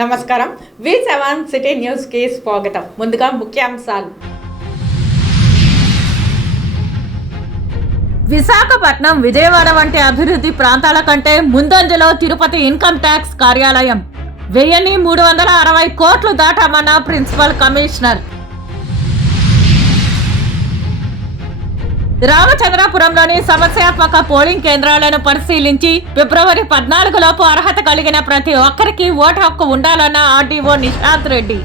నమస్కారం. V7 city news కి స్వాగతం. ముందుగా ముఖ్యాంశాలు. విశాఖపట్నం, విజయవాడ వంటి అభివృద్ధి ప్రాంతాల కంటే ముందంజలో తిరుపతి ఇన్కమ్ ట్యాక్స్ కార్యాలయం. 1360 కోట్లు దాటామన్న ప్రిన్సిపల్ కమిషనర్. రామచంద్రపురంలోని సమస్యాత్మక పోలింగ్ కేంద్రాలను పరిశీలించి ఫిబ్రవరి 14 లోపు అర్హత కలిగిన ప్రతి ఒక్కరికి ఓటు హక్కు ఉండాలన్న RDO Nishant Reddy.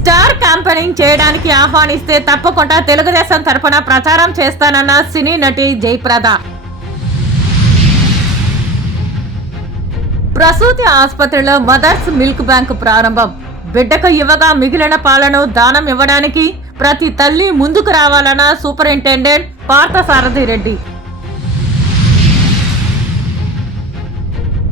Star campaigning చేయడానికి ఆహ్వానిస్తే తప్పకుండా తెలుగుదేశం తరఫున ప్రచారం చేస్తానన్న సినీ నటి జయప్రద. ప్రసూతి ఆసుపత్రిలో మదర్స్ మిల్క్ బ్యాంక్ ప్రారంభం. బిడ్డకు ఇవ్వగా మిగిలిన పాలను దానం ఇవ్వడానికి ప్రతి తల్లి ముందుకు రావాలన్న సూపరింటెండెంట్ పార్థసారథి రెడ్డి.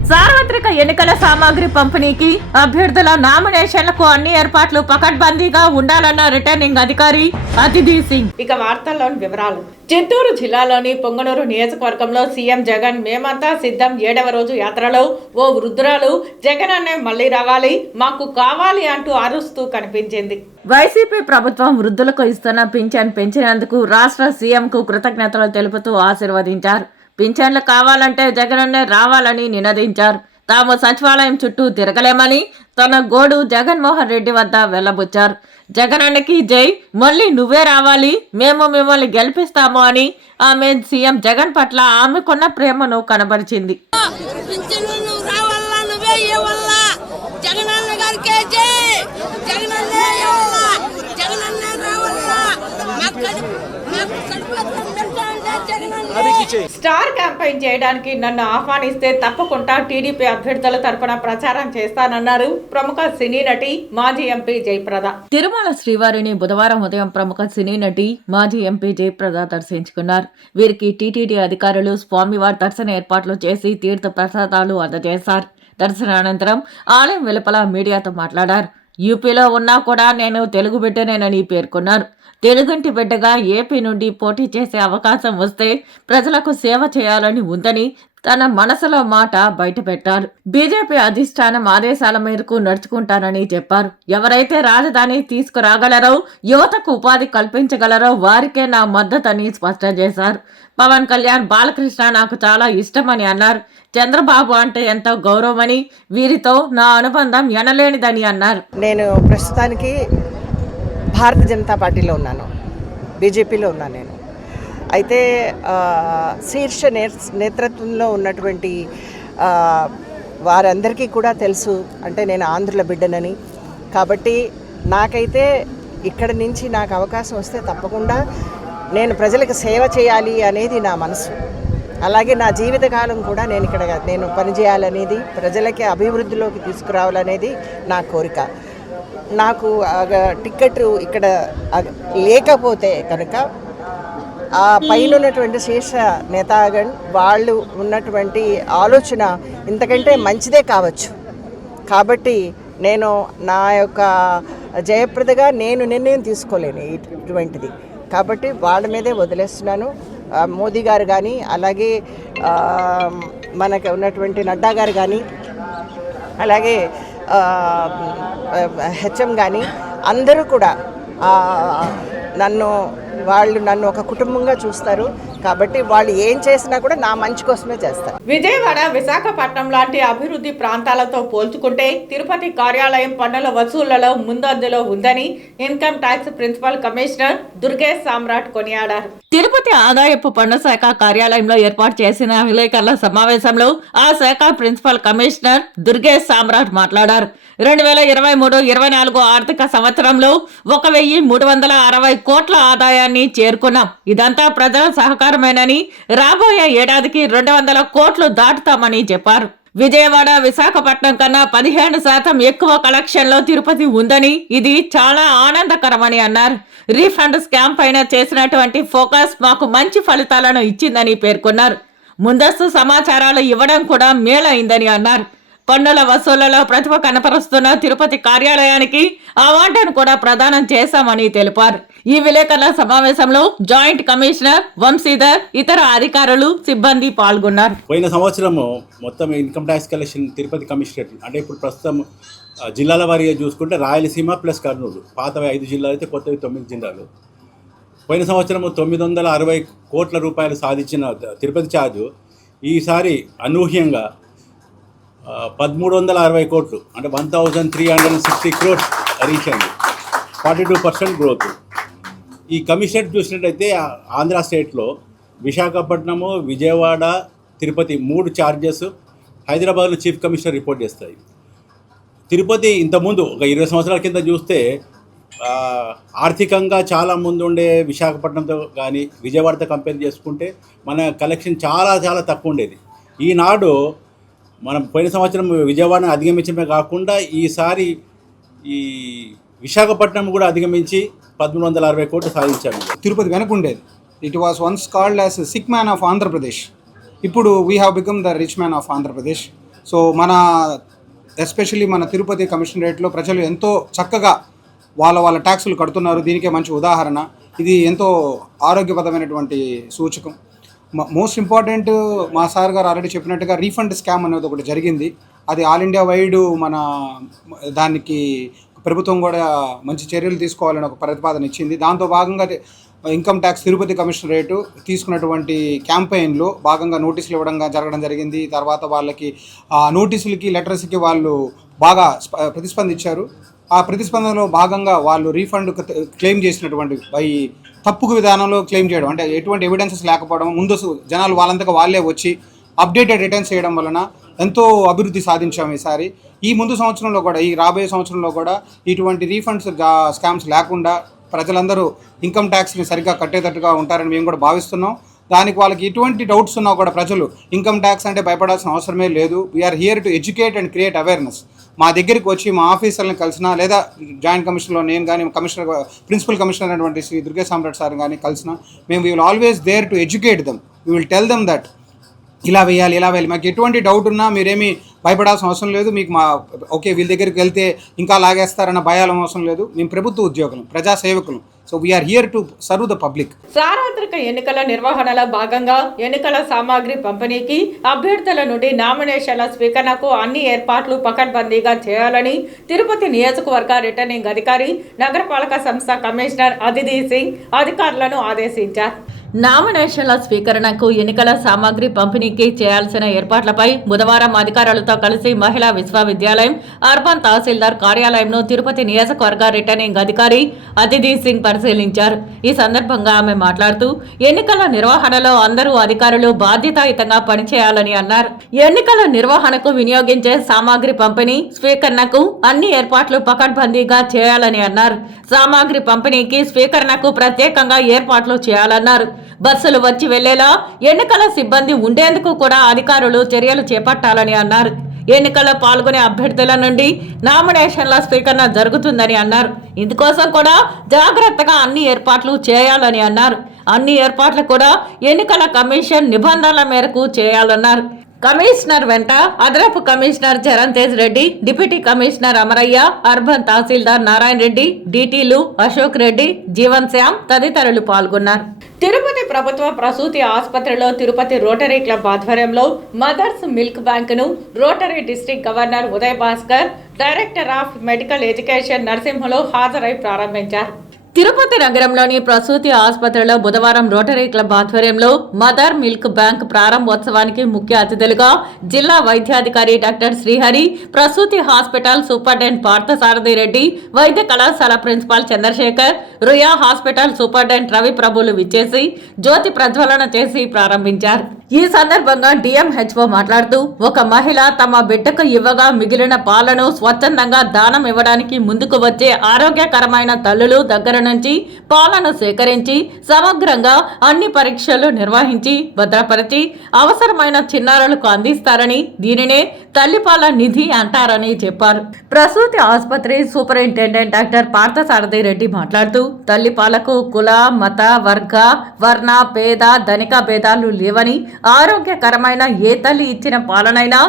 సార్వత్రిక ఎన్నికల సామాగ్రి పంపిణీకి అభ్యర్థుల నామినేషన్లకు అన్ని ఏర్పాట్లు పకడ్బందీగా ఉండాలన్న రిటర్నింగ్ అధికారి అతిథి సింగ్. ఇక వార్తల్లోని వివరాలు. చిత్తూరు జిల్లాలోని పొంగనూరు నియోజకవర్గంలో సీఎం జగన్ మేమంతా సిద్ధం 7వ రోజు యాత్రలో ఓ వృద్ధురాలు జగన్ అన్నే మళ్లీ రావాలి, మాకు కావాలి అంటూ అరుస్తూ కనిపించింది. వైసీపీ ప్రభుత్వం వృద్ధులకు ఇస్తున్న పింఛన్ పెంచినందుకు రాష్ట్ర సీఎంకు కృతజ్ఞతలు తెలుపుతూ ఆశీర్వదించారు. పింఛన్లు కావాలంటే జగనన్నే రావాలని నినదించారు. తాము సచివాలయం చుట్టూ తిరగలేమని తన గోడు జగన్మోహన్ రెడ్డి వద్ద వెళ్లబుచ్చారు. జగనన్నకి జై, మళ్ళీ నువ్వే రావాలి, మేము మిమ్మల్ని గెలిపిస్తాము అని ఆమె సీఎం జగన్ పట్ల ఆమెకున్న ప్రేమను కనబరిచింది. స్టార్ క్యాంపెయిన్ చేయడానికి నన్ను ఆహ్వానిస్తే తప్పకుండా టీడీపీ అభ్యర్థుల తరపున ప్రచారం చేస్తానన్నారు ప్రముఖ సినీ నటి మాజీ ఎంపీ జయప్రద. తిరుమల శ్రీవారిని బుధవారం ఉదయం ప్రముఖ సినీ నటి మాజీ ఎంపీ జయప్రద దర్శించుకున్నారు. వీరికి టీటీడీ అధికారులు స్వామివారి దర్శన ఏర్పాట్లు చేసి తీర్థ ప్రసాదాలు అందజేశారు. దర్శనానంతరం ఆలయం వెలుపల మీడియాతో మాట్లాడారు. యూపీలో ఉన్నా కూడా నేను తెలుగు బిడ్డనేనని పేర్కొన్నారు. తెలుగుంటి బిడ్డగా ఏపీ నుండి పోటీ చేసే అవకాశం వస్తే ప్రజలకు సేవ చేయాలని ఉందని తన మనసులో మాట బయటపెట్టారు. బీజేపీ అధిష్టానం ఆదేశాల మేరకు నడుచుకుంటానని చెప్పారు. ఎవరైతే రాజధాని తీసుకురాగలరో, యువతకు ఉపాధి కల్పించగలరో వారికే నా మద్దతని స్పష్టం చేశారు. పవన్ కళ్యాణ్, బాలకృష్ణ నాకు చాలా ఇష్టమని అన్నారు. చంద్రబాబు అంటే ఎంతో గౌరవమని, వీరితో నా అనుబంధం ఎనలేనిదని అన్నారు. నేను ప్రస్తుతానికి భారతీయ జనతా పార్టీలో ఉన్నాను, బీజేపీలో ఉన్నాను. నేను అయితే శీర్ష నేతృత్వంలో ఉన్నటువంటి వారందరికీ కూడా తెలుసు అంటే నేను ఆంధ్రుల బిడ్డనని. కాబట్టి నాకైతే ఇక్కడి నుంచి నాకు అవకాశం వస్తే తప్పకుండా నేను ప్రజలకు సేవ చేయాలి అనేది నా మనసు. అలాగే నా జీవితకాలం కూడా నేను పనిచేయాలనేది, ప్రజలకి అభివృద్ధిలోకి తీసుకురావాలనేది నా కోరిక. నాకు టికెట్ ఇక్కడ లేకపోతే కనుక ఆ పైన ఉన్నటువంటి శీర్ష నేతాగణ్ వాళ్ళు ఉన్నటువంటి ఆలోచన ఇంతకంటే మంచిదే కావచ్చు. కాబట్టి నేను నా యొక్క జయప్రదగా నేను నిర్ణయం తీసుకోలేను ఇటువంటిది. కాబట్టి వాళ్ళ మీదే వదిలేస్తున్నాను. మోదీ గారు కానీ, అలాగే మనకు ఉన్నటువంటి నడ్డా గారు కానీ, అలాగే హెచ్ఎం కానీ అందరూ కూడా నన్ను ఒక కుటుంబంగా చూస్తారు. కాబట్టి వాళ్ళు ఏం చేసినా కూడా నా మంచి కోసమే చేస్తారు. విజయవాడ, విశాఖపట్నం లాంటి అభివృద్ధి ప్రాంతాలతో పోల్చుకుంటే తిరుపతి కార్యాలయం పన్నుల వసూళ్లలో ముందంజలో ఉందని income tax principal commissioner Durgesh Samrat కొనియాడారు. తిరుపతి ఆదాయపు పన్ను శాఖ కార్యాలయంలో ఏర్పాటు చేసిన విలేకరుల సమావేశంలో ఆ శాఖ ప్రిన్సిపల్ కమిషనర్ దుర్గేష్ సామ్రాట్ మాట్లాడారు. 2023-24 ఆర్థిక సంవత్సరంలో 1360 కోట్ల ఆదాయాన్ని చేరుకున్నాం. ఇదంతా ప్రజల సహకారమేనని, రాబోయే ఏడాదికి 200 కోట్లు దాటుతామని చెప్పారు. విజయవాడ, విశాఖపట్నం కన్నా 15% ఎక్కువ కలెక్షన్లో తిరుపతి ఉందని, ఇది చాలా ఆనందకరమని అన్నారు. రీఫండ్ స్కామ్ పైన చేసినటువంటి ఫోకస్ మాకు మంచి ఫలితాలను ఇచ్చిందని పేర్కొన్నారు. ముందస్తు సమాచారాలు ఇవ్వడం కూడా మేలైందని అన్నారు. పన్నుల వసూళ్లలో ప్రతిభ కనపరుస్తున్న తిరుపతి కార్యాలయానికి అవార్డును కూడా ప్రదానం చేశామని తెలిపారు. ఈ విలేకరుల సమావేశంలో జాయింట్ కమిషనర్ వంశీధర్, ఇతర అధికారులు, సిబ్బంది పాల్గొన్నారు. పోయిన సంవత్సరము మొత్తం income tax collection Tirupati commissionerate అంటే ఇప్పుడు ప్రస్తుతం జిల్లాల వారీగా చూసుకుంటే రాయలసీమ ప్లస్ కర్నూలు, పాతవి 5 జిల్లాలు అయితే కొత్తవి 9 జిల్లాలు. పోయిన సంవత్సరము 960 కోట్ల రూపాయలు సాధించిన తిరుపతి ఛార్జు ఈసారి అనూహ్యంగా 1360 కోట్లు అంటే 1360 crores రీచ్ అయింది. 42% గ్రోత్. ఈ కమిషనరేట్ చూసినట్టయితే ఆంధ్ర స్టేట్లో విశాఖపట్నము, విజయవాడ, తిరుపతి 3 ఛార్జెస్ హైదరాబాద్లో చీఫ్ కమిషనర్ రిపోర్ట్ చేస్తాయి. తిరుపతి ఇంతకుముందు ఒక 20 సంవత్సరాల కింద చూస్తే ఆర్థికంగా చాలా ముందు ఉండే విశాఖపట్నంతో కానీ విజయవాడతో కంపేర్ చేసుకుంటే మన కలెక్షన్ చాలా చాలా తక్కువ ఉండేది. ఈనాడు మనం పోయిన సంవత్సరం విజయవాడను అధిగమించడమే కాకుండా ఈసారి ఈ విశాఖపట్నం కూడా అధిగమించి 1360 కోట్లు సాధించాము. తిరుపతి వెనక ఉండేది. It was once called as sick man of Andhra Pradesh. ఇప్పుడు we have become the rich man of Andhra Pradesh. So especially మన తిరుపతి కమిషనరేట్లో ప్రజలు ఎంతో చక్కగా వాళ్ళ ట్యాక్సులు కడుతున్నారు. దీనికే మంచి ఉదాహరణ. ఇది ఎంతో ఆరోగ్యపరమైనటువంటి సూచకం. మోస్ట్ ఇంపార్టెంట్, మా సార్ గారు ఆల్రెడీ చెప్పినట్టుగా రీఫండ్ స్కామ్ అనేది ఒకటి జరిగింది. అది ఆల్ ఇండియా వైడ్ దానికి ప్రభుత్వం కూడా మంచి చర్యలు తీసుకోవాలని ఒక ప్రతిపాదన ఇచ్చింది. దాంతో భాగంగా ఇన్కమ్ ట్యాక్స్ తిరుపతి కమిషనరేటు తీసుకున్నటువంటి క్యాంపెయిన్లో భాగంగా నోటీసులు ఇవ్వడం జరగడం జరిగింది. తర్వాత వాళ్ళకి ఆ నోటీసులకి, లెటర్స్కి వాళ్ళు బాగా ప్రతిస్పందించారు. ఆ ప్రతిస్పందనలో భాగంగా వాళ్ళు రీఫండ్ క్లెయిమ్ చేసినటువంటి తప్పుకు విధానంలో క్లెయిమ్ చేయడం, అంటే ఎటువంటి ఎవిడెన్సెస్ లేకపోవడం, ముందు జనాలు వాళ్ళంతగా వాళ్ళే వచ్చి అప్డేటెడ్ రిటర్న్స్ చేయడం వలన ఎంతో అభివృద్ధి సాధించాము ఈసారి. ఈ ముందు సంవత్సరంలో కూడా, ఈ రాబోయే సంవత్సరంలో కూడా ఇటువంటి రీఫండ్స్ స్కామ్స్ లేకుండా ప్రజలందరూ ఇన్కమ్ ట్యాక్స్ని సరిగ్గా కట్టేటట్టుగా ఉంటారని మేము కూడా భావిస్తున్నాం. దానికి వాళ్ళకి ఎటువంటి డౌట్స్ ఉన్నా కూడా ప్రజలు ఇన్కమ్ ట్యాక్స్ అంటే భయపడాల్సిన అవసరమే లేదు. We're here to educate and create awareness. మా దగ్గరికి వచ్చి మా ఆఫీసర్లను కలిసినా, లేదా జాయింట్ కమిషనర్లో నేను కానీ, ప్రిన్సిపల్ కమిషనర్ అయినటువంటి శ్రీ దుర్గా సామ్రాట్ సార్ కానీ కలిసినా, మేము we will always there to educate them. We will tell them that ఇలా వేయాలి, ఇలా వేయాలి. మాకు ఎటువంటి డౌట్ ఉన్నా మీరేమీ భయపడాల్సిన అవసరం లేదు. మీకు ఓకే వీళ్ళ దగ్గరికి వెళ్తే ఇంకా లాగేస్తారన్న భయాల అవసరం లేదు. మేము ప్రభుత్వ ఉద్యోగులం, ప్రజా సేవకులం. So we are here to serve the public. సార్వత్రిక ఎన్నికల నిర్వహణలో భాగంగా ఎన్నికల సామాగ్రి పంపిణీకి, అభ్యర్థుల నుండి నామినేషన్ల స్వీకరణకు అన్ని ఏర్పాట్లు పకడ్బందీగా చేయాలని తిరుపతి నియోజకవర్గ రిటర్నింగ్ అధికారి, నగరపాలక సంస్థ కమిషనర్ అదితి సింగ్ అధికారులను ఆదేశించారు. నామినేషన్ల స్వీకరణకు, ఎన్నికల సామాగ్రి పంపిణీకి చేయాల్సిన ఏర్పాట్లపై బుధవారం అధికారులతో కలిసి మహిళా విశ్వవిద్యాలయం అర్బన్ తహసీల్దార్ కార్యాలయంను తిరుపతి నియోజకవర్గ రిటర్నింగ్ అధికారి అదితి సింగ్ పరిశీలించారు. ఈ సందర్భంగా ఆమె మాట్లాడుతూ ఎన్నికల నిర్వహణలో అందరూ అధికారులు బాధ్యతాయుతంగా పనిచేయాలని అన్నారు. ఎన్నికల నిర్వహణకు వినియోగించే సామాగ్రి పంపిణీ, స్వీకరణకు అన్ని ఏర్పాట్లు పకడ్బందీగా చేయాలని అన్నారు. సామాగ్రి పంపిణీకి, స్వీకరణకు ప్రత్యేకంగా ఏర్పాట్లు చేయాలన్నారు. బస్సులు వచ్చి వెళ్లేలా ఎన్నికల సిబ్బంది ఉండేందుకు కూడా అధికారులు చర్యలు చేపట్టాలని అన్నారు. ఎన్నికల్లో పాల్గొనే అభ్యర్థుల నుండి నామినేషన్ల స్వీకరణ జరుగుతుందని అన్నారు. ఇందుకోసం కూడా జాగ్రత్తగా అన్ని ఏర్పాట్లు చేయాలని అన్నారు. అన్ని ఏర్పాట్లు కూడా ఎన్నికల కమిషన్ నిబంధనల మేరకు చేయాలన్నారు. కమిషనర్ వెంట అదనపు commissioner Charan Tej Reddy, deputy commissioner Amaraiah, urban tahsildar Narayana Reddy, డిటీలు అశోక్ రెడ్డి, జీవన్ శ్యామ్ తదితరులు పాల్గొన్నారు. తిరుపతి ప్రభుత్వ ప్రసూతి ఆసుపత్రిలో తిరుపతి రోటరీ క్లబ్ ఆధ్వర్యంలో మదర్స్ మిల్క్ బ్యాంకును rotary district governor Uday Bhaskar, director of medical education Narasimhulu హాజరై ప్రారంభించారు. తిరుపతి నగరంలోని ప్రసూతి ఆసుపత్రిలో బుధవారం రోటరీ క్లబ్ ఆధ్వర్యంలో మదర్ మిల్క్ బ్యాంక్ ప్రారంభోత్సవానికి ముఖ్య అతిథులుగా జిల్లా వైద్యాధికారి డాక్టర్ శ్రీహరి, ప్రసూతి హాస్పిటల్ సూపరింటెండెంట్ పార్థసారథి రెడ్డి, వైద్య కళాశాల principal Chandrasekhar, Ruya hospital superintendent Ravi ప్రభులు విచ్చేసి జ్యోతి ప్రజ్వలన చేసి ప్రారంభించారు. ఈ సందర్భంగా డిఎంహెచ్ఓ మాట్లాడుతూ ఒక మహిళ తమ బిడ్డకు ఇవ్వగా మిగిలిన పాలను స్వచ్ఛందంగా దానం ఇవ్వడానికి ముందుకు వచ్చే ఆరోగ్యకరమైన తల్లులు దగ్గర నుంచి పాలను సేకరించి సమగ్రంగా అన్ని పరీక్షలు నిర్వహించి భద్రపరిచి అవసరమైన చిన్నారులకు అందిస్తారని, దీనినే తల్లిపాల నిధి అంటారని చెప్పారు. ప్రసూతి ఆసుపత్రి సూపరింటెండెంట్ డాక్టర్ పార్థసారథి రెడ్డి మాట్లాడుతూ తల్లిపాలకు కుల, మత, వర్గ, వర్ణ, పేద, ధనిక భేదాలు లేవని ఆరోగ్యకరమైన ఏ తల్లి ఇచ్చిన పాలనైనా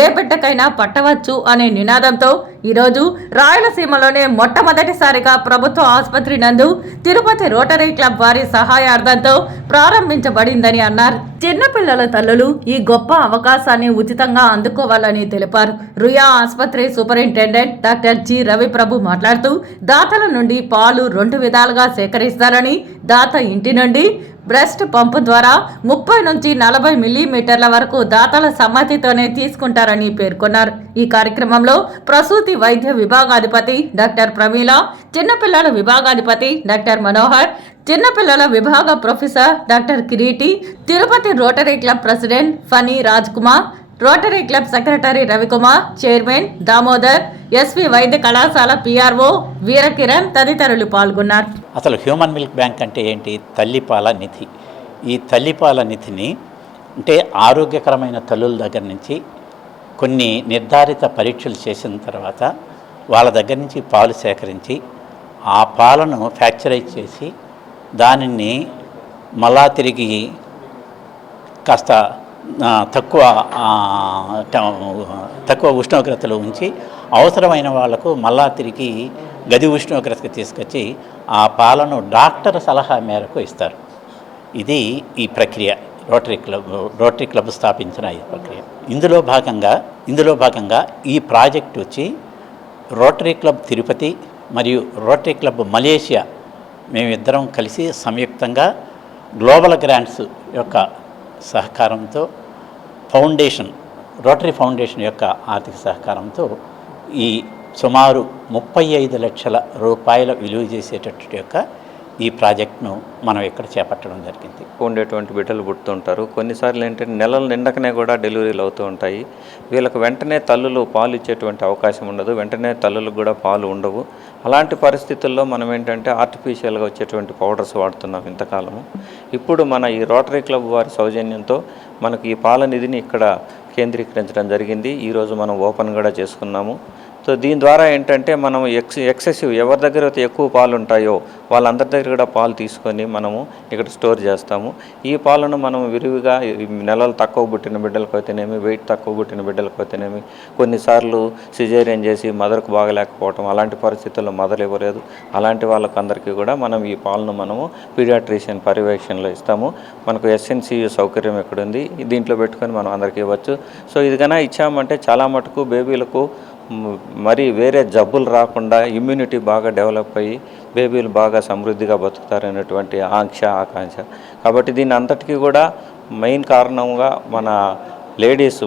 ఏ బిడ్డకైనా పట్టవచ్చు అనే నినాదంతో ఈరోజు రాయలసీమలోనే మొట్టమొదటిసారిగా ప్రభుత్వ ఆసుపత్రి నందు తిరుపతి రోటరీ క్లబ్ వారి సహాయార్థంతో ప్రారంభించబడిందని అన్నారు. చిన్నపిల్లల తల్లులు ఈ గొప్ప అవకాశాన్ని ఉచితంగా అందుకోవాలని తెలిపారు. రుయా ఆసుపత్రి సూపరింటెండెంట్ డాక్టర్ జి రవిప్రభు మాట్లాడుతూ దాతల నుండి పాలు 2 విధాలుగా సేకరిస్తారని, దాత ఇంటి నుండి బ్రెస్ట్ పంపు ద్వారా 30 నుంచి 40 మిల్లీమీటర్ల వరకు దాతల సమ్మతితోనే తీసుకుంటారని పేర్కొన్నారు. ఈ కార్యక్రమంలో ప్రసూతి వైద్య విభాగాధిపతి డాక్టర్ ప్రమీల, చిన్నపిల్లల విభాగాధిపతి డాక్టర్ మనోహర్, చిన్నపిల్లల విభాగ professor doctor Kireeti, Tirupati rotary club president Phani Raj Kumar, rotary club secretary Ravikumar, chairman Damodar, SV వైద్య కళాశాల పిఆర్ఓ వీరకిరణ్ తదితరులు పాల్గొన్నారు. అసలు హ్యూమన్ మిల్క్ బ్యాంక్ అంటే ఏంటి? తల్లిపాల నిధి. ఈ తల్లిపాల నిధిని అంటే ఆరోగ్యకరమైన తల్లుల దగ్గర నుంచి కొన్ని నిర్ధారిత పరీక్షలు చేసిన తర్వాత వాళ్ళ దగ్గర నుంచి పాలు సేకరించి ఆ పాలను ఫ్యాక్చరైజ్ చేసి దానిని మళ్ళా తిరిగి కాస్త తక్కువ ఉష్ణోగ్రతలో ఉంచి అవసరమైన వాళ్లకు మళ్ళా తిరిగి గది ఉష్ణోగ్రతకు తీసుకొచ్చి ఆ పాలను డాక్టర్ సలహా మేరకు ఇస్తారు. ఇది ఈ ప్రక్రియ. రోటరీ క్లబ్ స్థాపించిన ఈ ప్రక్రియ. ఇందులో భాగంగా ఈ ప్రాజెక్ట్ వచ్చి రోటరీ క్లబ్ తిరుపతి మరియు రోటరీ క్లబ్ మలేషియా మేమిద్దరం కలిసి సంయుక్తంగా గ్లోబల్ గ్రాంట్స్ యొక్క సహకారంతో రోటరీ ఫౌండేషన్ యొక్క ఆర్థిక సహకారంతో ఈ సుమారు 35 లక్షల రూపాయల విలువ చేసేటటువంటి యొక్క ఈ ప్రాజెక్ట్ను మనం ఇక్కడ చేపట్టడం జరిగింది. ఉండేటువంటి బిడ్డలు పుడుతుంటారు. కొన్నిసార్లు ఏంటంటే నెలలు నిండకనే కూడా డెలివరీలు అవుతూ ఉంటాయి. వీళ్ళకు వెంటనే తల్లులు పాలు ఇచ్చేటువంటి అవకాశం ఉండదు, వెంటనే తల్లులకు కూడా పాలు ఉండవు. అలాంటి పరిస్థితుల్లో మనం ఏంటంటే ఆర్టిఫిషియల్గా వచ్చేటువంటి పౌడర్స్ వాడుతున్నాం ఇంతకాలము. ఇప్పుడు మన ఈ రోటరీ క్లబ్ వారి సౌజన్యంతో మనకు ఈ పాల నిధిని ఇక్కడ కేంద్రీకరించడం జరిగింది. ఈరోజు మనం ఓపెన్ కూడా చేసుకున్నాము. సో దీని ద్వారా ఏంటంటే మనం ఎక్సెసివ్ ఎవరి దగ్గర అయితే ఎక్కువ పాలు ఉంటాయో వాళ్ళందరి దగ్గర కూడా పాలు తీసుకొని మనము ఇక్కడ స్టోర్ చేస్తాము. ఈ పాలను మనం విరివిగా నెలలు తక్కువ పుట్టిన బిడ్డలకు అయితేనేమి, వెయిట్ తక్కువ పుట్టిన బిడ్డలకు అయితేనేమి, కొన్నిసార్లు సిజేరియన్ చేసి మదర్కు బాగలేకపోవటం అలాంటి పరిస్థితుల్లో మదర్ ఇవ్వలేదు, అలాంటి వాళ్ళకు అందరికీ కూడా మనం ఈ పాలను మనము పీడియాట్రిషియన్ పర్యవేక్షణలో ఇస్తాము. మనకు ఎస్ఎన్సియు సౌకర్యం ఇక్కడ ఉంది, దీంట్లో పెట్టుకొని మనం అందరికీ ఇవ్వచ్చు. సో ఇది కన్నా ఇచ్చామంటే చాలా మటుకు బేబీలకు మరి వేరే జబ్బులు రాకుండా ఇమ్యూనిటీ బాగా డెవలప్ అయ్యి బేబీలు బాగా సమృద్ధిగా బతుకుతారనేటువంటి ఆకాంక్ష. కాబట్టి దీని అంతటికీ కూడా మెయిన్ కారణంగా మన లేడీస్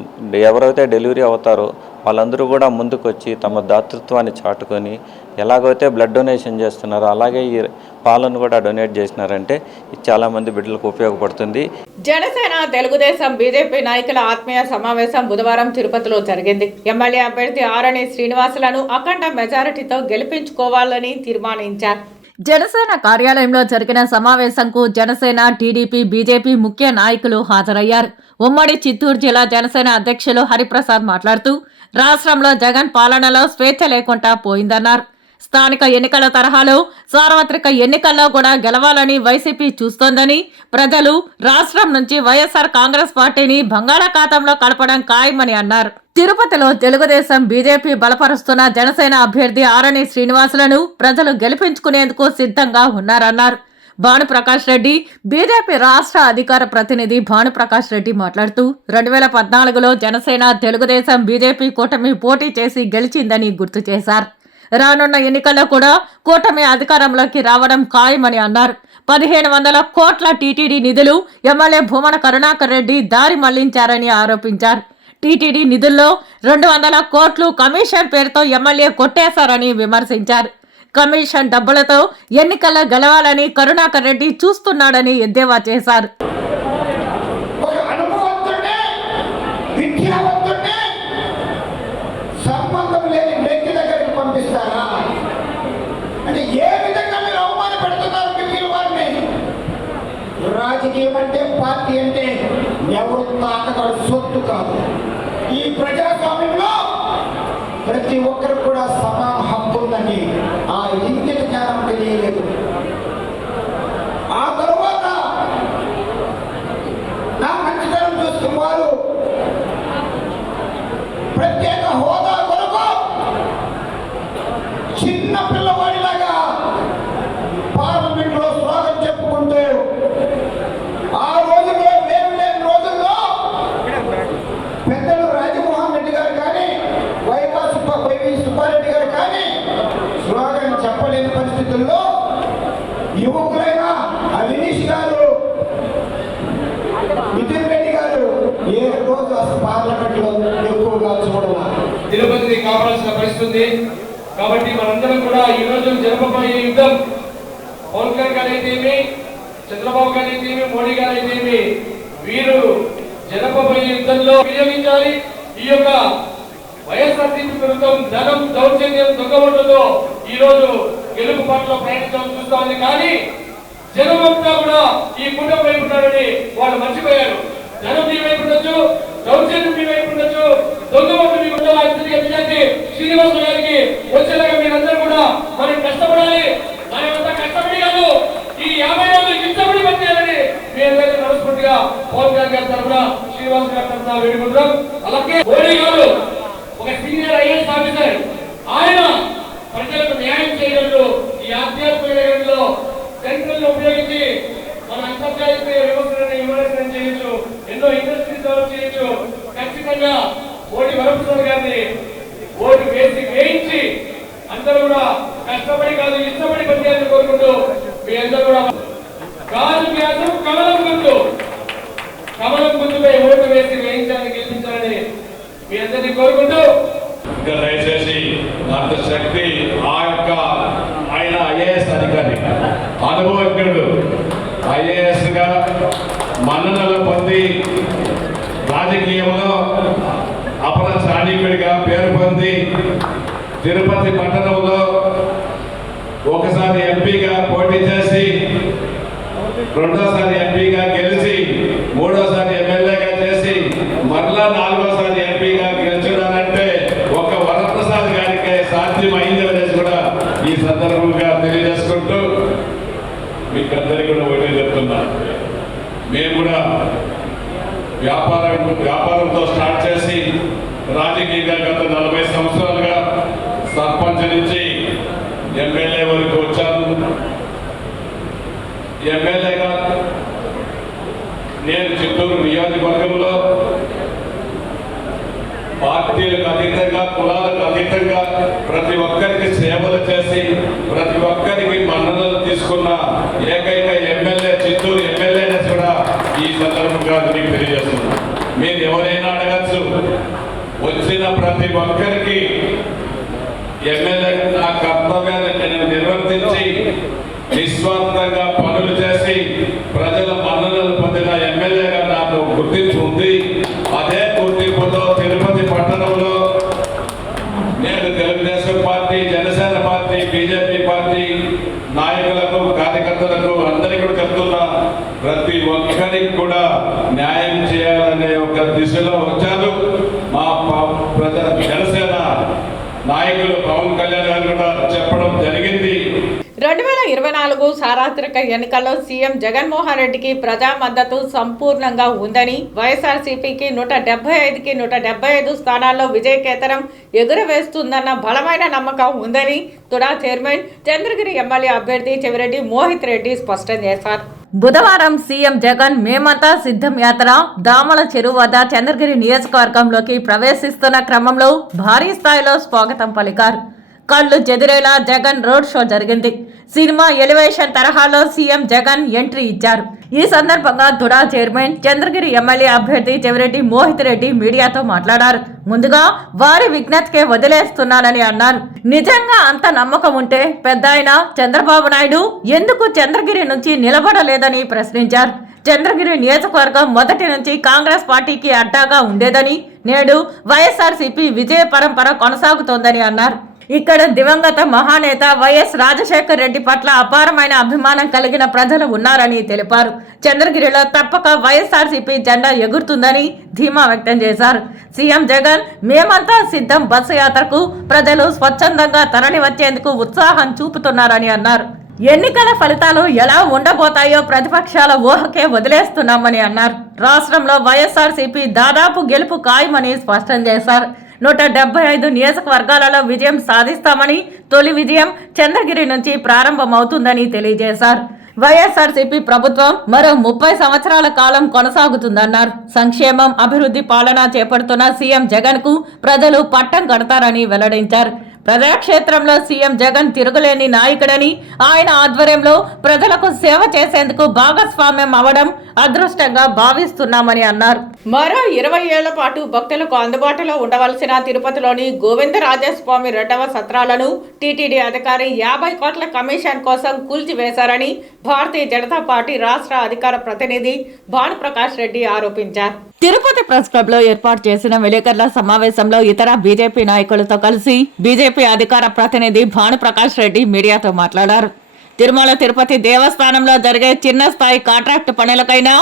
ఎవరైతే డెలివరీ అవుతారో వాళ్ళందరూ కూడా ముందుకు వచ్చి తమ దాతృత్వాన్ని చాటుకొని ఎలాగైతే బ్లడ్ డొనేషన్ చేస్తున్నారో అలాగే ఈ పాలను కూడా డొనేట్ చేసినారంటే ఇది చాలామంది బిడ్డలకు ఉపయోగపడుతుంది. జనసేన, తెలుగుదేశం, బీజేపీ నాయకుల ఆత్మీయ సమావేశం బుధవారం తిరుపతిలో జరిగింది. ఎమ్మెల్యే అభ్యర్థి ఆరణి శ్రీనివాసులను అఖండ మెజారిటీతో గెలిపించుకోవాలని తీర్మానించారు. జనసేన కార్యాలయంలో జరిగిన సమావేశంకు జనసేన, టీడీపీ, బీజేపీ ముఖ్య నాయకులు హాజరయ్యారు. ఉమ్మడి చిత్తూరు జిల్లా జనసేన అధ్యక్షులు హరిప్రసాద్ మాట్లాడుతూ రాష్ట్రంలో జగన్ పాలనలో స్వేచ్ఛ లేకుండా పోయిందన్నారు. స్థానిక ఎన్నికల తరహాలో సార్వత్రిక ఎన్నికల్లో కూడా గెలవాలని వైసీపీ చూస్తోందని, ప్రజలు రాష్ట్రం నుంచి వైఎస్ఆర్ కాంగ్రెస్ పార్టీని బంగాళాఖాతంలో కలపడం ఖాయమని అన్నారు. తిరుపతిలో తెలుగుదేశం, బీజేపీ బలపరుస్తున్న జనసేన అభ్యర్థి ఆరణి శ్రీనివాసులను ప్రజలు గెలిపించుకునేందుకు సిద్ధంగా ఉన్నారన్నారు. భానుప్రకాష్ రెడ్డి, బీజేపీ రాష్ట్ర అధికార ప్రతినిధి భానుప్రకాష్ రెడ్డి మాట్లాడుతూ 2014లో జనసేన, తెలుగుదేశం, బీజేపీ కూటమి పోటీ చేసి గెలిచిందని గుర్తు చేశారు. రానున్న ఎన్నికల్లో కూడా కూటమి అధికారంలోకి రావడం ఖాయమని అన్నారు. 1500 కోట్ల టీటీడీ నిధులు ఎమ్మెల్యే భూమన కరుణాకర్ రెడ్డి దారి మళ్లించారని ఆరోపించారు. టీటీడీ నిధుల్లో 200 కోట్లు కమిషన్ పేరుతో ఎమ్మెల్యే కొట్టేశారని విమర్శించారు. కమిషన్ డబ్బులతో ఎన్నికల్లో గెలవాలని కరుణాకర్ రెడ్డి చూస్తున్నాడని ఎద్దేవా చేశారు. రాజకీయం అంటే, పార్టీ అంటే ఎవరు తాకగల సొత్తు కాదు. ఈ ప్రజాస్వామ్యంలో ప్రతి ఒక్కరు కూడా సమాన హక్కు ఉందని ఆ ఇంగిత జ్ఞానం తెలియలేదు. ఆ తరువాత నా మంచితనం మార్కెట్లో ఎక్కువగా చూడాలి. తిరుపతిని కావాల్సిన పరిస్థితి. కాబట్టి మనందరం కూడా ఈ రోజు జరపబోయే యుద్ధం పవన్ కళ్యాణ్ గారు అయితేమి, చంద్రబాబు గారు అయితేమి, మోడీ గారు అయితేమి, వీరు జరపబోయే యుద్ధంలో వినియోగించాలి. ఈ యొక్క వైఎస్ఆర్సీపీ ప్రభుత్వం ధనం, దౌర్జన్యం, దొంగబొట్టుతో ఈ రోజు గెలుపు పట్ల ప్రయత్నం చూస్తా ఉంది. కానీ జనమంతా కూడా ఈ కుటుంబం వైపు ఉన్నారని వాళ్ళు మర్చిపోయారు. ధనం మీ వైపు ఉండొచ్చు, దౌర్జన్యం మీ వైపు ఉండొచ్చు, దొంగబొట్టు మీ ఉండాలి. శ్రీనివాస గారికి వచ్చేలాగా మీరందరూ కూడా మనం కష్టపడాలి. మనమంతా కష్టపడి కాదు, ఈ 50 రోజులు ఇష్టపడి పనిచేయాలని మీ అందరికీ మనస్ఫూర్తిగా పవన్ కళ్యాణ్ గారి తరఫున, శ్రీనివాస గారి తరఫున వేడుకుంటున్నాం. అలాగే మోడీ గారు ఒక సీనియర్ ఐఏఎస్ ఆఫీసర్, ఆయన ప్రజలకు న్యాయం చేయగలరు. ఈ ఆధ్యాత్మిక రంగంలో సెంట్రల్ లో ఉపయోగించి మన అంతర్జాతీయ వ్యవస్థలను విమర్శనం చేయొచ్చు, ఎన్నో ఇండస్ట్రీస్ డెవలప్ చేయొచ్చు. ఖచ్చితంగా మోడీ వరప్రసాద్ గారిని ఓటు వేయించి అందరూ కూడా కష్టపడి కాదు, ఇష్టపడి పనిచేయాలని కోరుకుంటూ మీ అందరూ కూడా కాదు వ్యాసం కమలం గుర్తుపై ఓటు వేసి వేయించాలని, గెలిపించాలని మీ అందరినీ కోరుకుంటూ, దయచేసి అంత శక్తి ఆయన ఐఏఎస్ అధికారి, అనుభవజ్ఞుడు, ఐఏఎస్ గా మన్ననలు పొంది రాజకీయంలో అపర చాణికుడిగా పేరు పొంది తిరుపతి పట్టణంలో ఒకసారి ఎంపీగా పోటీ చేసి, రెండోసారి ఎంపీగా గెలిచి, మూడోసారి ఎమ్మెల్యేగా చేసి, మరలా 4వసారి ఎంపీగా గెలిచాడంటే ఒక వరప్రసాద్ గారికి సాధ్యమైంది అనేసి కూడా ఈ సందర్భంగా తెలియజేసుకుంటూ మీకందరికీ కూడా ఒకటే చెప్తున్నా. మేము కూడా వ్యాపారంతో స్టార్ట్ చేసి రాజకీయంగా గత 40 సంవత్సరాలుగా సర్పంచ్ నుంచి ఎమ్మెల్యే వరకు వచ్చాను. ఎమ్మెల్యేగా నేను చిత్తూరు నియోజకవర్గంలో పార్టీలకు అతీతంగా, కులాలకు అతీతంగా ప్రతి ఒక్కరికి సేవలు చేసి, ప్రతి ఒక్కరికి మన్ననలు తీసుకున్న ఏకైక ఎమ్మెల్యే, చిత్తూరు ఎమ్మెల్యేనే కూడా ఈ సందర్భంగా మీకు తెలియజేస్తున్నాను. మీరు ఎవరైనా అడగచ్చు, వచ్చిన ప్రతి ఒక్కరికి ఎమ్మెల్యే నా కర్తవ్యాన్ని నేను నిర్వర్తించి నిస్వార్థంగా పనులు చేసి ప్రజల మన్ననలు పొందిన ఎమ్మెల్యేగా నాకు గుర్తింపు ఉంది. అదే గుర్తింపుతో తిరుపతి పట్టణంలో నేను Telugu Desam party, Janasena party, BJP party నాయకులకు, కార్యకర్తలకు అందరికీ కూడా చెప్తున్నా, ప్రతి ఒక్కరికి కూడా న్యాయం చేయాలనే ఒక దిశలో వచ్చాను. మా జనసేన నాయకులు పవన్ కళ్యాణ్ గారు కూడా చెప్పడం జరిగింది. 2024 సార్వత్రిక ఎన్నికల్లో సీఎం జగన్మోహన్ రెడ్డికి ప్రజా మద్దతు సంపూర్ణంగా ఉందని, వైఎస్ఆర్సీపీకి 175కి 175 స్థానాల్లో విజయకేతనం ఎగురవేస్తుందన్న బలమైన నమ్మకం ఉందని తుడా చైర్మన్, చంద్రగిరి ఎమ్మెల్యే అభ్యర్థి చెవిరెడ్డి మోహిత్ రెడ్డి స్పష్టం చేశారు. బుధవారం సీఎం జగన్ మేమంతా సిద్ధం యాత్ర దామల చెరువు వద్ద చంద్రగిరి నియోజకవర్గంలోకి ప్రవేశిస్తున్న క్రమంలో భారీ స్థాయిలో స్వాగతం పలికారు. కళ్ళు చెదిరేలా జగన్ రోడ్ షో జరిగింది. సినిమా ఎలివేషన్ తరహాలో సీఎం జగన్ ఎంట్రీ ఇచ్చారు. ఈ సందర్భంగా తుడా చైర్మన్, చంద్రగిరి ఎమ్మెల్యే అభ్యర్థి చెవిరెడ్డి మోహిత్ రెడ్డి మీడియాతో మాట్లాడారు. ముందుగా వారి విజ్ఞతకే వదిలేస్తున్నానని అన్నారు. నిజంగా అంత నమ్మకం ఉంటే పెద్దాయన చంద్రబాబు నాయుడు ఎందుకు చంద్రగిరి నుంచి నిలబడలేదని ప్రశ్నించారు. చంద్రగిరి నియోజకవర్గం మొదటి నుంచి కాంగ్రెస్ పార్టీకి అడ్డాగా ఉండేదని, నేడు వైఎస్ఆర్సీపీ విజయ పరంపర కొనసాగుతోందని అన్నారు. ఇక్కడ దివంగత మహానేత వైఎస్ రాజశేఖర్ రెడ్డి పట్ల అపారమైన అభిమానం కలిగిన ప్రజలు ఉన్నారని తెలిపారు. చంద్రగిరిలో తప్పక వైఎస్ఆర్సీపీ జెండా ఎగురుతుందని ధీమా వ్యక్తం చేశారు. సీఎం జగన్ మేమంతా సిద్ధం బస్సు యాత్రకు ప్రజలు స్వచ్ఛందంగా తరలి వచ్చేందుకు ఉత్సాహం చూపుతున్నారని అన్నారు. ఎన్నికల ఫలితాలు ఎలా ఉండబోతాయో ప్రతిపక్షాల ఊహకే వదిలేస్తున్నామని అన్నారు. రాష్ట్రంలో వైఎస్ఆర్సీపీ దాదాపు గెలుపు ఖాయమని స్పష్టం చేశారు. 175 నియోజకవర్గాలలో విజయం సాధిస్తామని, తొలి విజయం చంద్రగిరి నుంచి ప్రారంభమవుతుందని తెలియజేశారు. వైఎస్ఆర్సీపీ ప్రభుత్వం మరో 30 సంవత్సరాల కాలం కొనసాగుతుందన్నారు. సంక్షేమం, అభివృద్ధి పాలన చేపడుతున్న సీఎం జగన్ కు ప్రజలు పట్టం కడతారని వెల్లడించారు. ప్రజాక్షేత్రంలో సీఎం జగన్ తిరుగులేని నాయకుడని, ఆయన ఆధ్వర్యంలో ప్రజలకు సేవ చేసేందుకు భాగస్వామ్యం అవడం అదృష్టంగా భావిస్తున్నామని అన్నారు. మరో 20 ఏళ్ల పాటు భక్తులకు అందుబాటులో ఉండవలసిన తిరుపతిలోని గోవిందరాజస్వామి 2వ సత్రాలను టీటీడీ అధికారి 50 కోట్ల కమిషన్ కోసం కూల్చివేశారని భారతీయ జనతా పార్టీ రాష్ట్ర అధికార ప్రతినిధి భానుప్రకాష్ రెడ్డి ఆరోపించారు. తిరుపతి ప్రెస్ క్లబ్ లో ఏర్పాటు చేసిన విలేకరుల సమావేశంలో ఇతర బీజేపీ నాయకులతో కలిసి బీజేపీ అధికార ప్రతినిధి భానుప్రకాష్ రెడ్డి మీడియాతో మాట్లాడారు. తిరుమల తిరుపతి దేవస్థానంలో జరిగే చిన్న స్థాయి కాంట్రాక్టు పనులకైనా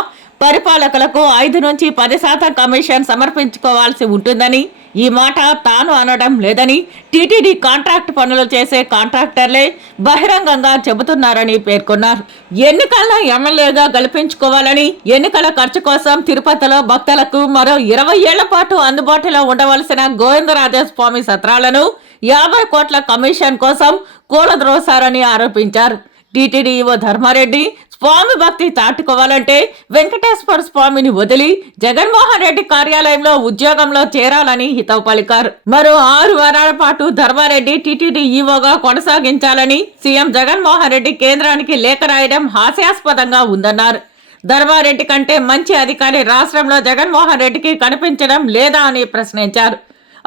పరిపాలకులకు 5 నుంచి 10% కమిషన్ సమర్పించుకోవాల్సి ఉంటుందని, ఈ మాట తాను అనడం లేదని టీటీడీ కాంట్రాక్ట్ పనులు చేసే కాంట్రాక్టర్లే బహిరంగంగా చెబుతున్నారని పేర్కొన్నారు. ఎన్నికల్లో ఎమ్మెల్యేగా గెలిపించుకోవాలని, ఎన్నికల ఖర్చు కోసం తిరుపతిలో భక్తులకు మరో 20 ఏళ్ల పాటు అందుబాటులో ఉండవలసిన గోవిందరాజస్వామి సత్రాలను 50 కోట్ల కమిషన్ కోసం కూలద్రోశారని ఆరోపించారు. టీటీడీ ఈవో ధర్మారెడ్డి స్వామి భక్తి చాటుకోవాలంటే వెంకటేశ్వర స్వామిని వదిలి జగన్మోహన్ రెడ్డి కార్యాలయంలో ఉద్యోగంలో చేరాలని హితవు పలికారు. మరో 6 వారాల పాటు ధర్మారెడ్డి టీటీడీ ఈవోగా కొనసాగించాలని సీఎం జగన్మోహన్ రెడ్డి కేంద్రానికి లేఖ రాయడం హాస్యాస్పదంగా ఉందన్నారు. ధర్మారెడ్డి కంటే మంచి అధికారి రాష్ట్రంలో జగన్మోహన్ రెడ్డికి కనిపించడం లేదా అని ప్రశ్నించారు.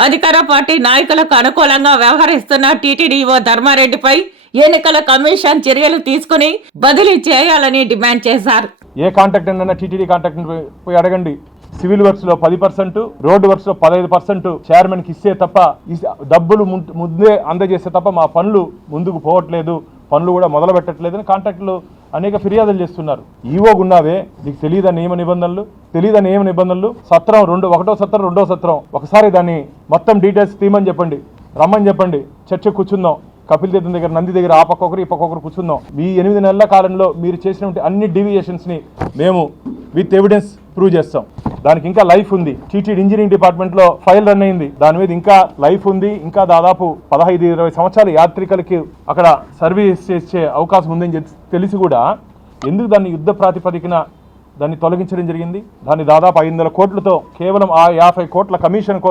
అధికార పార్టీ నాయకులకు అనుకూలంగా వ్యవహరిస్తున్న టీటీడీ ఈవో ధర్మారెడ్డిపై ఎన్నికల కమిషన్ చర్యలు తీసుకుని బదిలీ చేయాలని డిమాండ్ చేశారు. ఏ కాంట్రాక్ట్ అయినా టీటీడీ కాంట్రాక్ట్ పోయి అడగండి. సివిల్ వర్క్స్ లో 10%, రోడ్డు వర్క్స్ లో 15% చైర్మన్ కి ఇస్తే తప్ప, డబ్బులు ముందే అందజేస్తే తప్ప మా పనులు ముందుకు పోవట్లేదు, పనులు కూడా మొదలు పెట్టట్లేదని కాంట్రాక్టులు అనేక ఫిర్యాదులు చేస్తున్నారు. ఈవోగా ఉన్నావే, నీకు తెలియదా నియమ నిబంధనలు? సత్రం 1వ సత్రం 2వ సత్రం ఒకసారి దాన్ని మొత్తం డీటెయిల్స్ తీయమని చెప్పండి, రమ్మని చెప్పండి, చర్చ కూర్చుందాం. కపిల్ తీర్థం దగ్గర, నంది దగ్గర ఆ పక్కొకరు ఈ పక్కొకరు కూర్చుందాం. ఈ 8 నెలల కాలంలో మీరు చేసినటువంటి అన్ని డీవియేషన్స్ని మేము విత్ ఎవిడెన్స్ ప్రూవ్ చేస్తాం. దానికి ఇంకా లైఫ్ ఉంది. టీటీడీ ఇంజనీరింగ్ డిపార్ట్మెంట్లో ఫైల్ రన్ అయింది, దాని మీద ఇంకా లైఫ్ ఉంది. ఇంకా దాదాపు 15-20 సంవత్సరాలు యాత్రికులకి అక్కడ సర్వీస్ చేసే అవకాశం ఉందని తెలిసి కూడా ఎందుకు దాన్ని యుద్ధ ప్రాతిపదికన దాన్ని తొలగించడం జరిగింది? దాన్ని దాదాపు 500 కోట్లతో కేవలం ఆ 50 కోట్ల కమిషన్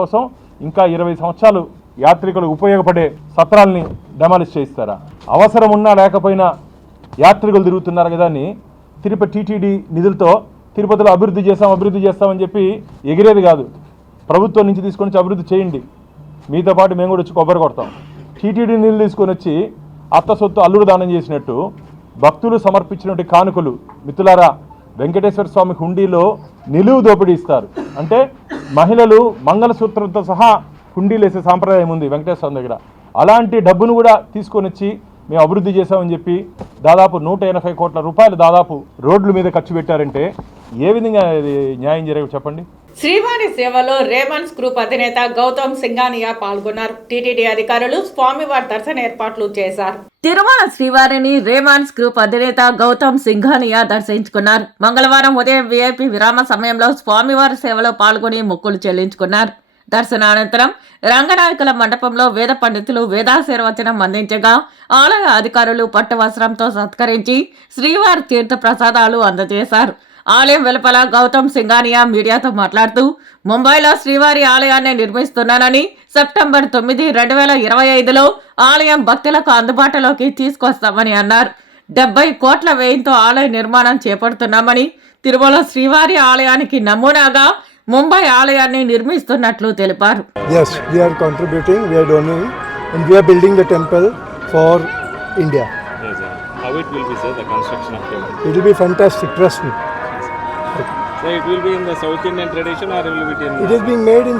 కోసం ఇంకా 20 సంవత్సరాలు యాత్రికులు ఉపయోగపడే సత్రాలని డెమాలిష్ చేయిస్తారా? అవసరం ఉన్నా లేకపోయినా యాత్రికులు తిరుగుతున్నారు కదా అని తిరుపతి టీటీడీ నిధులతో తిరుపతిలో అభివృద్ధి చేస్తామని చెప్పి ఎగిరేది కాదు. ప్రభుత్వం నుంచి తీసుకొని వచ్చి అభివృద్ధి చేయండి, మీతో పాటు మేము కూడా వచ్చి కొబ్బరి కొడతాం. టీటీడీ నిధులు తీసుకొని వచ్చి అత్త సొత్తు అల్లుడు దానం చేసినట్టు భక్తులు సమర్పించినటువంటి కానుకలు, మిత్రులారా, వెంకటేశ్వర స్వామి హుండీలో నిలువు దోపిడీ ఇస్తారు. అంటే మహిళలు మంగళసూత్రంతో సహా హుండీలు వేసే సాంప్రదాయం ఉంది వెంకటేశ్వర స్వామి దగ్గర. అలాంటి డబ్బును కూడా తీసుకొని వచ్చి మేము అభివృద్ధి చేశామని చెప్పి దాదాపు 180 కోట్ల రూపాయలు దాదాపు రోడ్ల మీద ఖర్చు పెట్టారంటే ఏ విధంగా న్యాయం జరగదు చెప్పండి? శ్రీవారి సేవలో రేమన్స్ గ్రూప్ అధినేత గౌతమ్ సింఘానియా పాల్గొన్నారు. టీటీడీ అధికారులు స్వామివారి దర్శన ఏర్పాట్లు చేశారు. తిరుమల శ్రీవారిని రేమాన్స్ గ్రూప్ అధినేత గౌతమ్ సింఘానియా దర్శించుకున్నారు. మంగళవారం ఉదయం వీఐపీ విరామ సమయంలో స్వామివారి సేవలో పాల్గొని మొక్కులు చెల్లించుకున్నారు. దర్శనానంతరం రంగనాయకుల మండపంలో వేద పండితులు వేదాశీర్వచనం అందించగా ఆలయ అధికారులు పట్టు వస్త్రంతో సత్కరించి శ్రీవారి తీర్థ ప్రసాదాలు అందజేశారు. ఆలయం వెలుపల గౌతమ్ సింఘానియా మీడియాతో మాట్లాడుతూ ముంబైలో శ్రీవారి ఆలయాన్ని నిర్మిస్తున్నానని, సెప్టెంబర్ 9, 2025లో ఆలయం భక్తులకు అందుబాటులోకి తీసుకొస్తామని అన్నారు. 70 కోట్ల వ్యయంతో ఆలయ నిర్మాణం చేపడుతున్నామని, తిరుమల శ్రీవారి ఆలయానికి నమూనాగా ముంబై ఆలయాన్ని నిర్మిస్తున్నట్లు తెలిపారు. Yes, we are contributing, we are donating, and we are building the temple for India. Yes, sir. How it will be, sir, the construction of temple? It will be fantastic, trust me. So it will be in the South Indian tradition or it will be in... It is being made in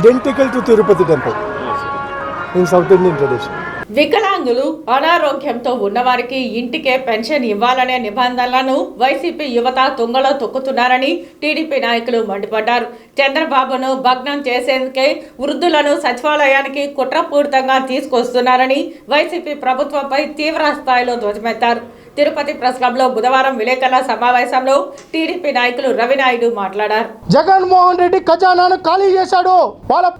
identical to Tirupati temple. Yes, sir. In South Indian tradition. వికలాంగులు, అనారోగ్యంతో ఉన్నవారికి ఇంటికే pension ఇవ్వాలనే నిబంధనలను YCP యువత తుంగలో తొక్కుతున్నారని TDP నాయకులు మండిపడ్డారు. చంద్రబాబును భగ్నం చేసేందుకే వృద్ధులను సచివాలయానికి కుట్రపూరితంగా తీసుకొస్తున్నారని వైసీపీ ప్రభుత్వంపై తీవ్ర స్థాయిలో ధ్వజమెత్తారు. తిరుపతి ప్రెస్ క్లబ్ లో బుధవారం విలేకరుల సమావేశంలో టీడీపీ నాయకులు రవినాయుడు మాట్లాడారు. జగన్మోహన్ రెడ్డి ఖజానాను ఖాళీ చేశాడు.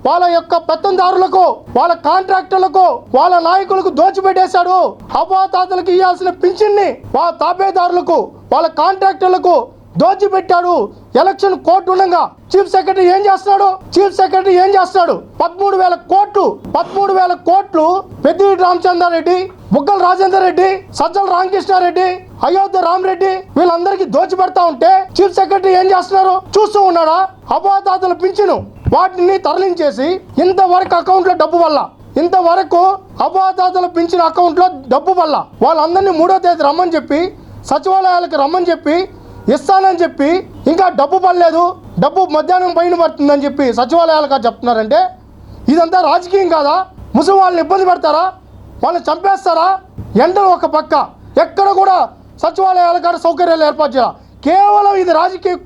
వాళ్ళ యొక్క పెత్తందారులకు, వాళ్ళ కాంట్రాక్టర్లకు, వాళ్ళ నాయకులకు దోచిపెట్టేశాడు. అవ్వాతాతలకు ఇవ్వాల్సిన పింఛన్ని వాళ్ళ తాబేదారులకు, వాళ్ళ కాంట్రాక్టర్లకు దోచిపెట్టాడు. ఎలక్షన్ కోర్టు ఉండగా చీఫ్ సెక్రటరీ ఏం చేస్తున్నాడు? 13,000 కోట్లు పెద్దిరెడ్డి రామచంద్రారెడ్డి, బుగ్గల రాజేందర్ రెడ్డి, సజ్జల రామకృష్ణారెడ్డి, అయోధ్య రామరెడ్డి వీళ్ళందరికీ దోచిపెడతా ఉంటే చీఫ్ సెక్రటరీ ఏం చేస్తున్నారు? చూస్తూ ఉన్నాడా? అపవాదాతల పింఛను వాటిని తరలించేసి ఇంతవరకు అకౌంట్ లో డబ్బు వల్ల అపవాదాతల పింఛను అకౌంట్ లో డబ్బు వల్ల వాళ్ళందరినీ 3వ తేదీ రమ్మని చెప్పి సచివాలయాలకు రమ్మని చెప్పి ఇస్తానని చెప్పి ఇంకా డబ్బు పడలేదు, డబ్బు మధ్యాహ్నం పైన పడుతుందని చెప్పి సచివాలయాలకు చెప్తున్నారంటే ఇదంతా రాజకీయం కాదా? ముసలి వాళ్ళని ఇబ్బంది పెడతారా? వాళ్ళని చంపేస్తారా? ఎండలు ఒక పక్క ఎక్కడ కూడా సచివాలయాల కాడ సౌకర్యాలు ఏర్పాటు చేయాలి. కేవలం ఇది రాజకీయ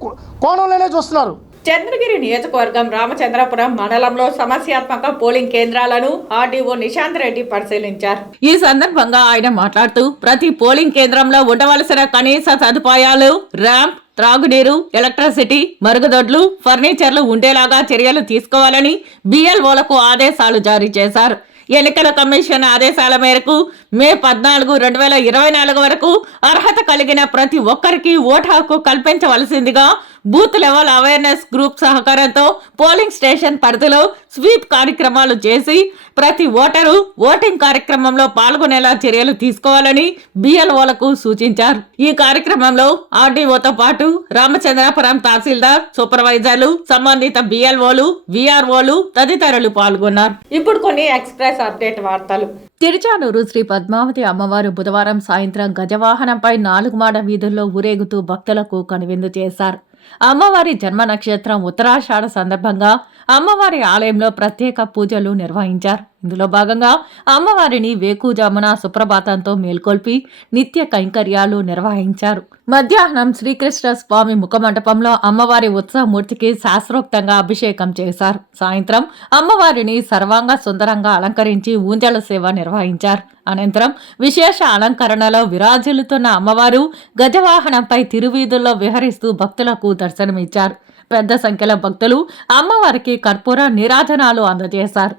కోణంలోనే చూస్తున్నారు. చంద్రగిరి నియోజకవర్గం రామచంద్రపురం మండలంలో సమస్యాత్మక పోలింగ్ కేంద్రాలను ఆర్డీఓ నిశాంత్ రెడ్డి పరిశీలించారు. ఈ సందర్భంగా ఆయన మాట్లాడుతూ ప్రతి పోలింగ్ కేంద్రంలో ఉండవలసిన కనీస సదుపాయాలు, ర్యాంప్, త్రాగునీరు, ఎలక్ట్రిసిటీ, మరుగుదొడ్లు, ఫర్నిచర్లు ఉండేలాగా చర్యలు తీసుకోవాలని బిఎల్ఓలకు ఆదేశాలు జారీ చేశారు. ఎన్నికల కమిషన్ ఆదేశాల మేరకు మే 14, 2024 వరకు అర్హత కలిగిన ప్రతి ఒక్కరికి ఓటు హక్కు కల్పించవలసిందిగా బూత్ లెవెల్ అవేర్నెస్ గ్రూప్ సహకారంతో పోలింగ్ స్టేషన్ పరిధిలో స్వీప్ కార్యక్రమాలు చేసి ప్రతి ఓటరు ఓటింగ్ కార్యక్రమంలో పాల్గొనేలా చర్యలు తీసుకోవాలని బిఎల్ఓలకు సూచించారు. ఈ కార్యక్రమంలో ఆర్డీఓతో పాటు రామచంద్రాపురం తహసీల్దార్, సూపర్వైజర్లు, సంబంధిత బిఎల్ఓలు, విఆర్ఓలు తదితరులు పాల్గొన్నారు. ఇప్పుడు కొన్ని ఎక్స్ప్రెస్ అప్డేట్ వార్తలు. తిరుచానూరు శ్రీ పద్మావతి అమ్మవారు బుధవారం సాయంత్రం గజవాహనంపై 4 మాడ వీధుల్లో ఊరేగుతూ భక్తులకు కనువిందు చేశారు. అమ్మవారి జన్మ నక్షత్రం ఉత్తరాషాఢ సందర్భంగా అమ్మవారి ఆలయంలో ప్రత్యేక పూజలు నిర్వహించారు. ఇందులో భాగంగా అమ్మవారిని వేకుజామున సుప్రభాతంతో మేల్కొల్పి నిత్య కైంకర్యాలు నిర్వహించారు. మధ్యాహ్నం శ్రీకృష్ణ స్వామి ముఖమండపంలో అమ్మవారి ఉత్సవమూర్తికి శాస్త్రోక్తంగా అభిషేకం చేశారు. సాయంత్రం అమ్మవారిని సర్వాంగ సుందరంగా అలంకరించి ఊంజల సేవ నిర్వహించారు. అనంతరం విశేష అలంకరణలో విరాజిల్లుతున్న అమ్మవారు గజవాహనంపై తిరువీధుల్లో విహరిస్తూ భక్తులకు దర్శనమిచ్చారు. పెద్ద సంఖ్యలో భక్తులు అమ్మవారికి కర్పూర నీరాజనాలు అందజేశారు.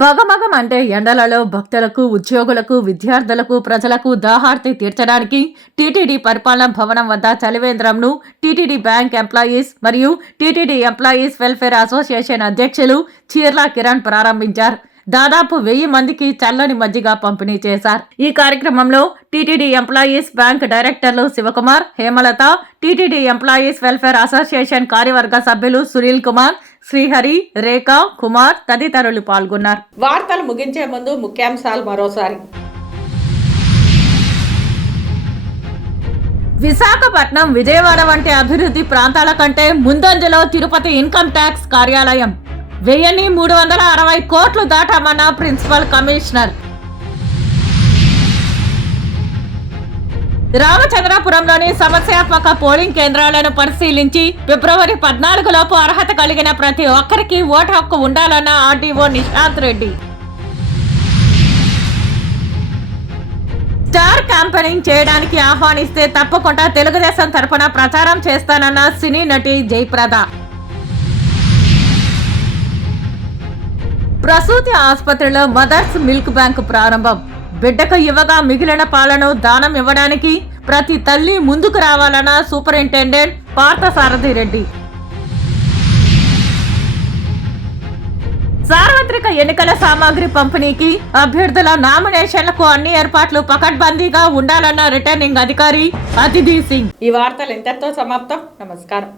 భగమగం అంటే ఎండలలో భక్తులకు, ఉద్యోగులకు, విద్యార్థులకు, ప్రజలకు దాహార్తి తీర్చడానికి టీటీడీ పరిపాలనా భవనం వద్ద చలివేంద్రంను టీటీడీ బ్యాంక్ ఎంప్లాయీస్ మరియు టీటీడీ ఎంప్లాయీస్ వెల్ఫేర్ అసోసియేషన్ అధ్యక్షులు చీర్లా కిరణ్ ప్రారంభించారు. దాదాపు 1000 మందికి చల్లని మజ్జిగ పంపిణీ చేశారు. ఈ కార్యక్రమంలో టీటీడీ ఎంప్లాయీస్ బ్యాంక్ డైరెక్టర్లు Shivakumar, Hemalatha, TTD employees welfare association కార్యవర్గ సభ్యులు సునీల్ కుమార్, శ్రీహరి, రేఖ, కుమార్ తదితరులు పాల్గొన్నారు. వార్తలు ముగించే ముందు ముఖ్యాంశాలు మరోసారి. విశాఖపట్నం, విజయవాడ వంటి అభివృద్ధి ప్రాంతాల కంటే ముందంజలో తిరుపతి ఇన్కమ్ ట్యాక్స్ కార్యాలయం. 1360 కోట్లు దాటామన్న ప్రిన్సిపల్ కమిషనర్. రామచంద్రపురంలోని సమస్యాత్మక పోలింగ్ కేంద్రాలను పరిశీలించి ఫిబ్రవరి 14 లోపు అర్హత కలిగిన ప్రతి ఒక్కరికి ఓటు హక్కు ఉండాలన్న RDO Nishant Reddy. Star campaigning చేయడానికి ఆహ్వానిస్తే తప్పకుండా తెలుగుదేశం తరపున ప్రచారం చేస్తానన్న సినీ నటి జయప్రద. ప్రసూతి ఆసుపత్రిలో మదర్స్ మిల్క్ బ్యాంక్ ప్రారంభం. బిడ్డకు ఇవ్వగా మిగిలిన పాలను దానం ఇవ్వడానికి ప్రతి తల్లి ముందుకు రావాలన్న సూపరింటెండెంట్ పార్థసారథి రెడ్డి. సార్వత్రిక ఎన్నికల సామాగ్రి పంపిణీకి అభ్యర్థుల నామినేషన్లకు అన్ని ఏర్పాట్లు పకడ్బందీగా ఉండాలన్న రిటర్నింగ్ అధికారి అతిథి సింగ్. ఈ వార్తలు ఇంతటితో సమాప్తం. నమస్కారం.